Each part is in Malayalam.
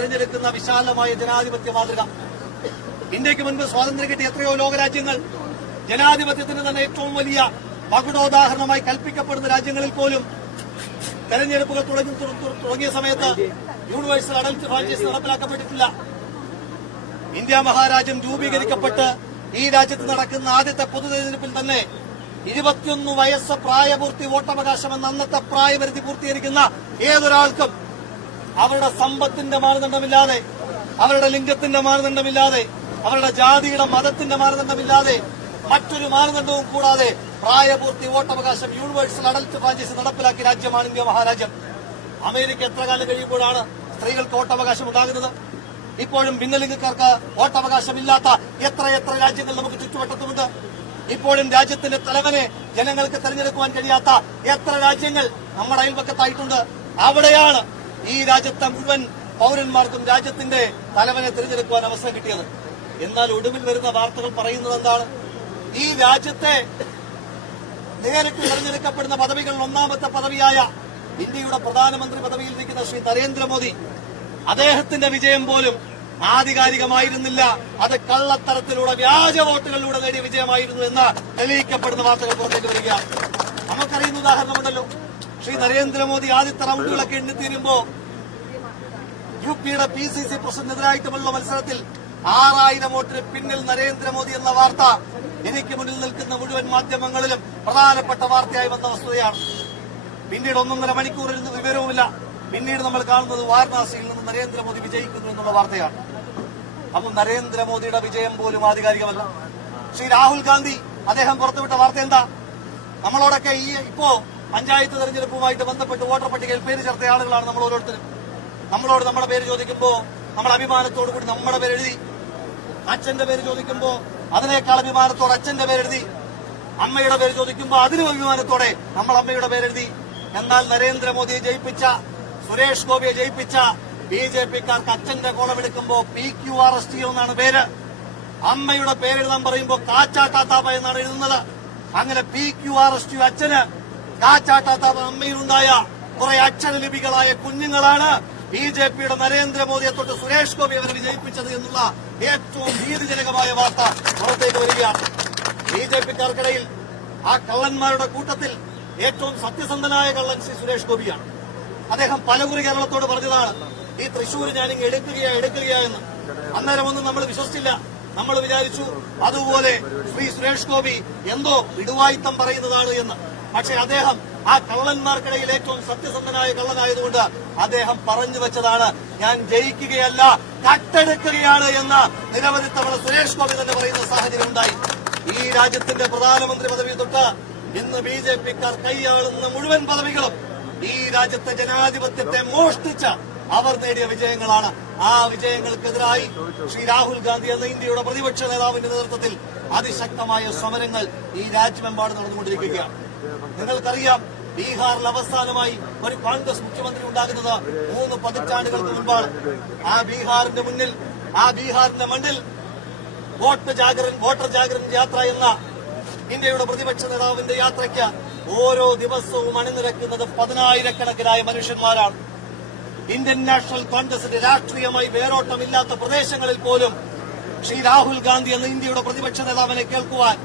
തിരഞ്ഞെടുക്കുന്ന വിശാലമായ ജനാധിപത്യ മാതൃക. ഇന്ത്യക്ക് മുൻപ് സ്വാതന്ത്ര്യം കിട്ടിയ എത്രയോ ലോകരാജ്യങ്ങൾ ജനാധിപത്യത്തിന് തന്നെ ഏറ്റവും വലിയ മകുടോദാഹരണമായി കൽപ്പിക്കപ്പെടുന്ന രാജ്യങ്ങളിൽ പോലും തെരഞ്ഞെടുപ്പുകൾ തുടങ്ങിയ സമയത്ത് യൂണിവേഴ്സൽ അഡൽട്ട് ഫ്രാഞ്ചൈസ് നടപ്പിലാക്കപ്പെട്ടിട്ടില്ല. ഇന്ത്യ മഹാരാജ്യം രൂപീകരിക്കപ്പെട്ട് ഈ രാജ്യത്ത് നടക്കുന്ന ആദ്യത്തെ പൊതു തെരഞ്ഞെടുപ്പിൽ തന്നെ 21 വയസ്സ് പ്രായപൂർത്തി വോട്ടവകാശം എന്ന അന്നത്തെ പ്രായപരിധി പൂർത്തീകരിക്കുന്ന ഏതൊരാൾക്കും അവരുടെ സമ്പത്തിന്റെ മാനദണ്ഡമില്ലാതെ, അവരുടെ ലിംഗത്തിന്റെ മാനദണ്ഡമില്ലാതെ, അവരുടെ ജാതിയുടെ മതത്തിന്റെ മാനദണ്ഡമില്ലാതെ, മറ്റൊരു മാനദണ്ഡവും കൂടാതെ പ്രായപൂർത്തി വോട്ടവകാശം യൂണിവേഴ്സൽ അഡൽട്ട് ഫ്രാഞ്ചൈസ് നടപ്പിലാക്കിയ രാജ്യമാണ് ഇന്ത്യ മഹാരാജ്യം. അമേരിക്ക എത്ര കാലം കഴിയുമ്പോഴാണ് സ്ത്രീകൾക്ക് വോട്ടവകാശം ഉണ്ടാകുന്നത്? ഇപ്പോഴും ഭിന്നലിംഗക്കാർക്ക് വോട്ടവകാശമില്ലാത്ത എത്ര രാജ്യങ്ങൾ നമുക്ക് ചുറ്റുവട്ടത്തുമുണ്ട്. ഇപ്പോഴും രാജ്യത്തിന്റെ തലവനെ ജനങ്ങൾക്ക് തെരഞ്ഞെടുക്കുവാൻ കഴിയാത്ത എത്ര രാജ്യങ്ങൾ നമ്മുടെ അയൽപക്കത്തായിട്ടുണ്ട്. അവിടെയാണ് ഈ രാജ്യത്തെ മുഴുവൻ പൌരന്മാർക്കും രാജ്യത്തിന്റെ തലവനെ തിരഞ്ഞെടുക്കുവാൻ അവസരം കിട്ടിയത്. എന്നാൽ ഒടുവിൽ വരുന്ന വാർത്തകൾ പറയുന്നത് എന്താണ്? ഈ രാജ്യത്തെ നേരിട്ട് തെരഞ്ഞെടുക്കപ്പെടുന്ന പദവികളിൽ ഒന്നാമത്തെ പദവിയായ ഇന്ത്യയുടെ പ്രധാനമന്ത്രി പദവിയിൽ ഇരിക്കുന്ന ശ്രീ നരേന്ദ്രമോദി, അദ്ദേഹത്തിന്റെ വിജയം പോലും ആധികാരികമായിരുന്നില്ല. അത് കള്ളത്തരത്തിലൂടെ വ്യാജ വോട്ടുകളിലൂടെ നേടിയ വിജയമായിരുന്നു എന്ന് തെളിയിക്കപ്പെടുന്ന വാർത്തകൾ പുറത്തേക്ക് വരികയാണ്. നമുക്കറിയുന്ന ഉദാഹരണമുണ്ടല്ലോ. ശ്രീ നരേന്ദ്രമോദി ആദ്യത്തെ റൌണ്ടുകളൊക്കെ എണ്ണിത്തീരുമ്പോ യുപിയുടെ PCC പ്രസിഡന്റിനെതിരായിട്ടുള്ള മത്സരത്തിൽ 6000 വോട്ടിന് പിന്നിൽ നരേന്ദ്രമോദി എന്ന വാർത്ത എനിക്ക് മുന്നിൽ നിൽക്കുന്ന മുഴുവൻ മാധ്യമങ്ങളിലും പ്രധാനപ്പെട്ട വാർത്തയായി വന്ന വസ്തുതയാണ്. പിന്നീട് 1.5 മണിക്കൂറിൽ നിന്ന് വിവരവുമില്ല. പിന്നീട് നമ്മൾ കാണുന്നത് വാരണാസിയിൽ നിന്ന് നരേന്ദ്രമോദി വിജയിക്കുന്നു എന്നുള്ള വാർത്തയാണ്. അപ്പോൾ നരേന്ദ്രമോദിയുടെ വിജയം പോലും ആധികാരികമല്ല. ശ്രീ രാഹുൽ ഗാന്ധി അദ്ദേഹം പുറത്തുവിട്ട വാർത്ത എന്താ? നമ്മളോടൊക്കെ ഇപ്പോ പഞ്ചായത്ത് തെരഞ്ഞെടുപ്പുമായിട്ട് ബന്ധപ്പെട്ട് വോട്ടർ പട്ടികയിൽ പേര് ചേർത്ത ആളുകളാണ് നമ്മൾ ഓരോരുത്തരും. നമ്മളോട് നമ്മുടെ പേര് ചോദിക്കുമ്പോൾ നമ്മൾ അഭിമാനത്തോടു കൂടി നമ്മുടെ പേരെഴുതി. അച്ഛന്റെ പേര് ചോദിക്കുമ്പോൾ അതിനേക്കാൾ അഭിമാനത്തോടെ അച്ഛന്റെ പേരെഴുതി. അമ്മയുടെ പേര് ചോദിക്കുമ്പോൾ അതിനും അഭിമാനത്തോടെ നമ്മൾ അമ്മയുടെ പേരെഴുതി. എന്നാൽ നരേന്ദ്രമോദിയെ ജയിപ്പിച്ച, സുരേഷ് ഗോപിയെ ജയിപ്പിച്ച BJPക്കാർക്ക് അച്ഛന്റെ കോളമെടുക്കുമ്പോ PQRST എന്നാണ് പേര്. അമ്മയുടെ പേരെഴുതാൻ പറയുമ്പോൾ കാച്ചാട്ടാത്താപ്പ എന്നാണ് എഴുതുന്നത്. അങ്ങനെ PQRST അച്ഛന്, കാച്ചാട്ടാത്താപ്പ അമ്മയിലുണ്ടായ കുറെ അക്ഷരലിപികളായ കുഞ്ഞുങ്ങളാണ് BJPയുടെ നരേന്ദ്രമോദിയെ തൊട്ട് സുരേഷ് ഗോപി അവരെ വിജയിപ്പിച്ചത് എന്നുള്ള ഏറ്റവും ഭീതിജനകമായ വാർത്ത പുറത്തേക്ക് വരികയാണ്. BJPക്കാർക്കിടയിൽ ആ കള്ളന്മാരുടെ കൂട്ടത്തിൽ ഏറ്റവും സത്യസന്ധനായ കള്ളൻ ശ്രീ സുരേഷ് ഗോപിയാണ്. അദ്ദേഹം പലകുറി കേരളത്തോട് പറഞ്ഞതാണ്, ഈ തൃശൂർ ഞാനിങ്ങ് എടുക്കുകയാ എന്ന്. അന്നേരമൊന്നും നമ്മൾ വിശ്വസിച്ചില്ല. നമ്മൾ വിചാരിച്ചു അതുപോലെ ശ്രീ സുരേഷ് ഗോപി എന്തോ ഇടുവായിത്തം പറയുന്നതാണ് എന്ന്. പക്ഷെ അദ്ദേഹം ആ കള്ളന്മാർക്കിടയിൽ ഏറ്റവും സത്യസന്ധനായ കള്ളനായതുകൊണ്ട് അദ്ദേഹം പറഞ്ഞു വെച്ചതാണ്, ഞാൻ ജയിക്കുകയല്ല കട്ടെടുക്കുകയാണ് എന്ന് നിരവധി തവണ സുരേഷ് ഗോപി തന്നെ പറയുന്ന സാഹചര്യം ഉണ്ടായി. ഈ രാജ്യത്തിന്റെ പ്രധാനമന്ത്രി പദവി തൊട്ട് ഇന്ന് BJPക്കാർ കൈയാളുന്ന മുഴുവൻ പദവികളും ഈ രാജ്യത്തെ ജനാധിപത്യത്തെ മോഷ്ടിച്ച അവർ നേടിയ വിജയങ്ങളാണ്. ആ വിജയങ്ങൾക്കെതിരായി ശ്രീ രാഹുൽ ഗാന്ധി എന്ന ഇന്ത്യയുടെ പ്രതിപക്ഷ നേതാവിന്റെ നേതൃത്വത്തിൽ അതിശക്തമായ സമരങ്ങൾ ഈ രാജ്യമെമ്പാടും നടന്നുകൊണ്ടിരിക്കുകയാണ്. നിങ്ങൾക്കറിയാം, ബീഹാറിൽ അവസാനമായി ഒരു കോൺഗ്രസ് മുഖ്യമന്ത്രി ഉണ്ടാകുന്നത് 3 പതിറ്റാണ്ടുകൾക്ക് മുൻപാണ്. ആ ബീഹാറിന്റെ മുന്നിൽ, ആ ബീഹാറിന്റെ മണ്ണിൽ വോട്ടർ ജാഗരൻ യാത്ര എന്ന ഇന്ത്യയുടെ പ്രതിപക്ഷ നേതാവിന്റെ യാത്രയ്ക്ക് ഓരോ ദിവസവും അണിനിരക്കുന്നത് 10,000-കണക്കിനായ മനുഷ്യന്മാരാണ്. ഇന്ത്യൻ നാഷണൽ കോൺഗ്രസിന്റെ രാഷ്ട്രീയമായി വേരോട്ടമില്ലാത്ത പ്രദേശങ്ങളിൽ പോലും ശ്രീ രാഹുൽ ഗാന്ധി എന്ന ഇന്ത്യയുടെ പ്രതിപക്ഷ നേതാവിനെ കേൾക്കുവാൻ,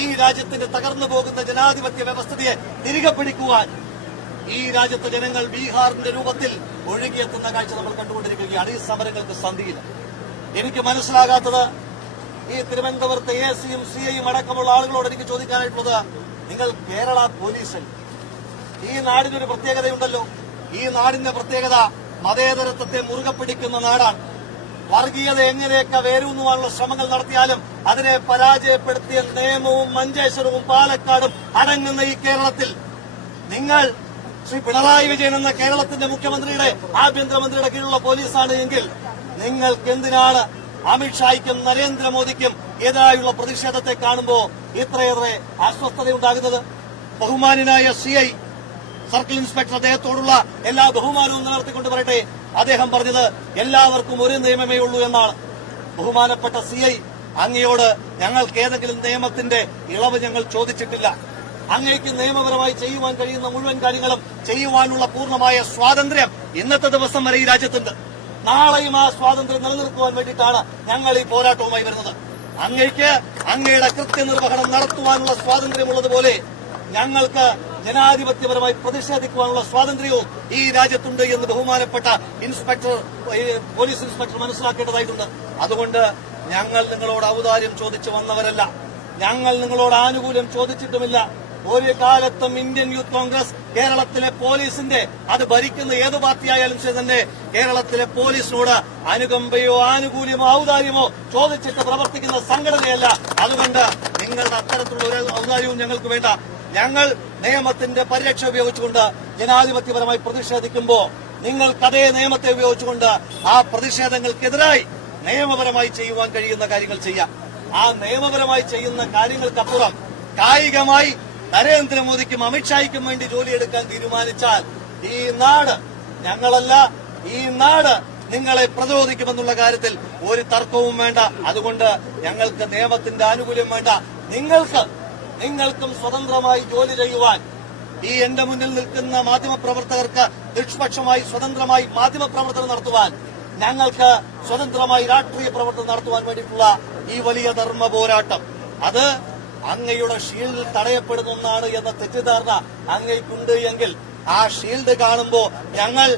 ഈ രാജ്യത്തിന്റെ തകർന്നു പോകുന്ന ജനാധിപത്യ വ്യവസ്ഥയെ തിരികെ പിടിക്കുവാൻ ഈ രാജ്യത്തെ ജനങ്ങൾ ബീഹാറിന്റെ രൂപത്തിൽ ഒഴുകിയെത്തുന്ന കാഴ്ച നമ്മൾ കണ്ടുകൊണ്ടിരിക്കുകയാണ്. ഈ സമരങ്ങൾക്ക് സന്ധിയില്ല. എനിക്ക് മനസ്സിലാകാത്തത്, ഈ തിരുവനന്തപുരത്തെ AC-യും CI-യും അടക്കമുള്ള ആളുകളോട് എനിക്ക് ചോദിക്കാനായിട്ടുള്ളത്, നിങ്ങൾ കേരള പോലീസിൽ ഈ നാടിനൊരു പ്രത്യേകതയുണ്ടല്ലോ. ഈ നാടിന്റെ പ്രത്യേകത മതേതരത്വത്തെ മുറുകെ പിടിക്കുന്ന നാടാണ്. വർഗീയത എങ്ങനെയൊക്കെ വേരൂന്നുവാനുള്ള ശ്രമങ്ങൾ നടത്തിയാലും അതിനെ പരാജയപ്പെടുത്തിയ നേമവും മഞ്ചേശ്വരവും പാലക്കാടും അടങ്ങുന്ന ഈ കേരളത്തിൽ നിങ്ങൾ ശ്രീ പിണറായി വിജയൻ എന്ന കേരളത്തിന്റെ മുഖ്യമന്ത്രിയുടെ ആഭ്യന്തരമന്ത്രിയുടെ കീഴിലുള്ള പോലീസാണ് എങ്കിൽ നിങ്ങൾക്ക് എന്തിനാണ് അമിത്ഷായ്ക്കും നരേന്ദ്രമോദിക്കും എതിരായുള്ള പ്രതിഷേധത്തെ കാണുമ്പോൾ ഇത്രയേറെ അസ്വസ്ഥതയുണ്ടാകുന്നത്? ബഹുമാനായ CI സർക്കിൾ ഇൻസ്പെക്ടർ അദ്ദേഹത്തോടുള്ള എല്ലാ ബഹുമാനവും നിലനിർത്തിക്കൊണ്ട് പറയട്ടെ, അദ്ദേഹം പറഞ്ഞത് എല്ലാവർക്കും ഒരു നിയമമേ ഉള്ളൂ എന്നാണ്. ബഹുമാനപ്പെട്ട CI, അങ്ങയോട് ഞങ്ങൾക്ക് ഏതെങ്കിലും നിയമത്തിന്റെ ഇളവ് ഞങ്ങൾ ചോദിച്ചിട്ടില്ല. അങ്ങേക്ക് നിയമപരമായി ചെയ്യുവാൻ കഴിയുന്ന മുഴുവൻ കാര്യങ്ങളും ചെയ്യുവാനുള്ള പൂർണ്ണമായ സ്വാതന്ത്ര്യം ഇന്നത്തെ ദിവസം വരെ ഈ രാജ്യത്തുണ്ട്. നാളെയും ആ സ്വാതന്ത്ര്യം നിലനിർത്തുവാൻ വേണ്ടിയിട്ടാണ് ഞങ്ങൾ ഈ പോരാട്ടവുമായി വരുന്നത്. അങ്ങയ്ക്ക് അങ്ങയുടെ കൃത്യനിർവഹണം നടത്തുവാനുള്ള സ്വാതന്ത്ര്യമുള്ളതുപോലെ ഞങ്ങൾക്ക് ജനാധിപത്യപരമായി പ്രതിഷേധിക്കുവാനുള്ള സ്വാതന്ത്ര്യവും ഈ രാജ്യത്തുണ്ട് എന്ന് ബഹുമാനപ്പെട്ട പോലീസ് ഇൻസ്പെക്ടർ മനസ്സിലാക്കേണ്ടതായിട്ടുണ്ട്. അതുകൊണ്ട് ഞങ്ങൾ നിങ്ങളോട് ഔദാര്യം ചോദിച്ചു വന്നവരല്ല, ഞങ്ങൾ നിങ്ങളോട് ആനുകൂല്യം ചോദിച്ചിട്ടുമില്ല. ഒരു കാലത്തും ഇന്ത്യൻ യൂത്ത് കോൺഗ്രസ് കേരളത്തിലെ പോലീസിന്റെ, അത് ഭരിക്കുന്ന ഏത് പാർട്ടിയായാലും ശരി തന്നെ, കേരളത്തിലെ പോലീസിനോട് അനുകമ്പയോ ആനുകൂല്യമോ ഔദാര്യമോ ചോദിച്ചിട്ട് പ്രവർത്തിക്കുന്ന സംഘടനയല്ല. അതുകൊണ്ട് നിങ്ങളുടെ അത്തരത്തിലുള്ള ഒരു ഔദാര്യവും ഞങ്ങൾക്ക് വേണ്ട. ഞങ്ങൾ നിയമത്തിന്റെ പരിരക്ഷ ഉപയോഗിച്ചുകൊണ്ട് ജനാധിപത്യപരമായി പ്രതിഷേധിക്കുമ്പോൾ നിങ്ങൾക്ക് അതേ നിയമത്തെ ഉപയോഗിച്ചുകൊണ്ട് ആ പ്രതിഷേധങ്ങൾക്കെതിരായി നിയമപരമായി ചെയ്യുവാൻ കഴിയുന്ന കാര്യങ്ങൾ ചെയ്യാം. ആ നിയമപരമായി ചെയ്യുന്ന കാര്യങ്ങൾക്കപ്പുറം കായികമായി നരേന്ദ്രമോദിക്കും അമിത്ഷായ്ക്കും വേണ്ടി ജോലിയെടുക്കാൻ തീരുമാനിച്ചാൽ ഈ നാട്, ഞങ്ങളല്ല, ഈ നാട് നിങ്ങളെ പ്രതിരോധിക്കുമെന്നുള്ള കാര്യത്തിൽ ഒരു തർക്കവും വേണ്ട. അതുകൊണ്ട് ഞങ്ങൾക്ക് നിയമത്തിന്റെ ആനുകൂല്യം വേണ്ട. നിങ്ങൾക്കും സ്വതന്ത്രമായി ജോലി ചെയ്യുവാൻ, ഈ എന്റെ മുന്നിൽ നിൽക്കുന്ന മാധ്യമപ്രവർത്തകർക്ക് നിഷ്പക്ഷമായി സ്വതന്ത്രമായി മാധ്യമപ്രവർത്തനം നടത്തുവാൻ, ഞങ്ങൾക്ക് സ്വതന്ത്രമായി രാഷ്ട്രീയ പ്രവർത്തനം നടത്തുവാൻ വേണ്ടിയിട്ടുള്ള ഈ വലിയ ധർമ്മ പോരാട്ടം, അത് അങ്ങയുടെ ഷീൽഡിൽ തടയപ്പെടുന്ന ഒന്നാണ് എന്ന തെറ്റിദ്ധാരണ അങ്ങയ്ക്കുണ്ട് എങ്കിൽ, ആ ഷീൽഡ് കാണുമ്പോൾ ഞങ്ങൾ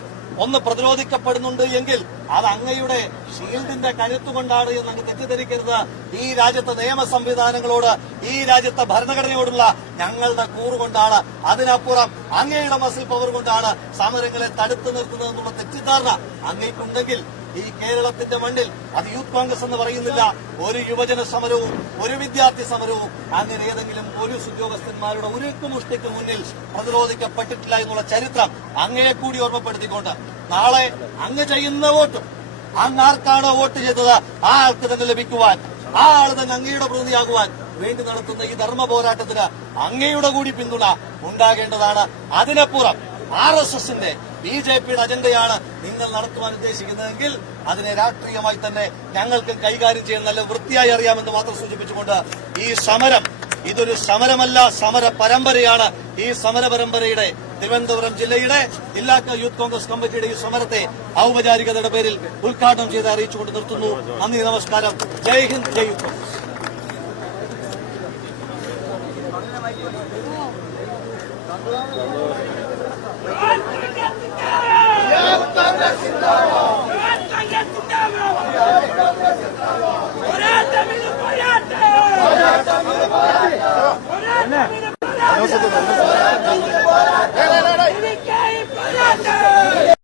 ഒന്ന് പ്രതിരോധിക്കപ്പെടുന്നുണ്ട് എങ്കിൽ അത് അങ്ങയുടെ ഷീൽഡിന്റെ കരുത്തുകൊണ്ടാണ് എന്ന് അങ്ങ് തെറ്റിദ്ധരിക്കരുത്. ഈ രാജ്യത്തെ നിയമ സംവിധാനങ്ങളോട്, ഈ രാജ്യത്തെ ഭരണഘടനയോടുള്ള ഞങ്ങളുടെ കൂറുകൊണ്ടാണ്, അതിനപ്പുറം അങ്ങയുടെ മസിൽ പവർ കൊണ്ടാണ് സമരങ്ങളെ തടുത്തു നിർത്തുന്നതെന്നുള്ള തെറ്റിദ്ധാരണ അങ്ങയ്ക്കുണ്ടെങ്കിൽ ഈ കേരളത്തിന്റെ മണ്ണിൽ, അത് യൂത്ത് കോൺഗ്രസ് എന്ന് പറയുന്നില്ല, ഒരു യുവജന സമരവും ഒരു വിദ്യാർത്ഥി സമരവും അങ്ങനെ ഏതെങ്കിലും പോലീസ് ഉദ്യോഗസ്ഥന്മാരുടെ ഉരുക്കുമുഷ്ടിക്ക് മുന്നിൽ പ്രതിരോധിക്കപ്പെട്ടിട്ടില്ല എന്നുള്ള ചരിത്രം അങ്ങയെ കൂടി ഓർമ്മപ്പെടുത്തിക്കൊണ്ട്, നാളെ അങ്ങ് ചെയ്യുന്ന വോട്ടും അങ്ങ് ആർക്കാണോ വോട്ട് ചെയ്തത് ആ ആൾക്ക് തന്നെ ലഭിക്കുവാൻ, ആ ആൾ തന്നെ അങ്ങയുടെ പ്രതിനിധിയാകുവാൻ വേണ്ടി നടത്തുന്ന ഈ ധർമ്മ പോരാട്ടത്തിന് അങ്ങയുടെ കൂടി പിന്തുണ ഉണ്ടാകേണ്ടതാണ്. അതിനപ്പുറം RSSന്റെ BJPയുടെ അജണ്ടയാണ് നിങ്ങൾ നടത്തുവാൻ ഉദ്ദേശിക്കുന്നതെങ്കിൽ അതിനെ രാഷ്ട്രീയമായി തന്നെ ഞങ്ങൾക്ക് കൈകാര്യം ചെയ്യാൻ നല്ല വൃത്തിയായി അറിയാമെന്ന് മാത്രം സൂചിപ്പിച്ചുകൊണ്ട്, ഈ സമരം ഇതൊരു സമരമല്ല, സമര പരമ്പരയാണ്. ഈ സമര പരമ്പരയുടെ തിരുവനന്തപുരം ജില്ലയുടെ ജില്ലാ യൂത്ത് കോൺഗ്രസ് കമ്മിറ്റിയുടെ ഈ സമരത്തെ ഔപചാരികതയുടെ പേരിൽ ഉദ്ഘാടനം ചെയ്ത് അറിയിച്ചുകൊണ്ട് നിർത്തുന്നു. നന്ദി, നമസ്കാരം. ജയ് ഹിന്ദ്, ജയ് യൂത്ത് കോൺഗ്രസ്.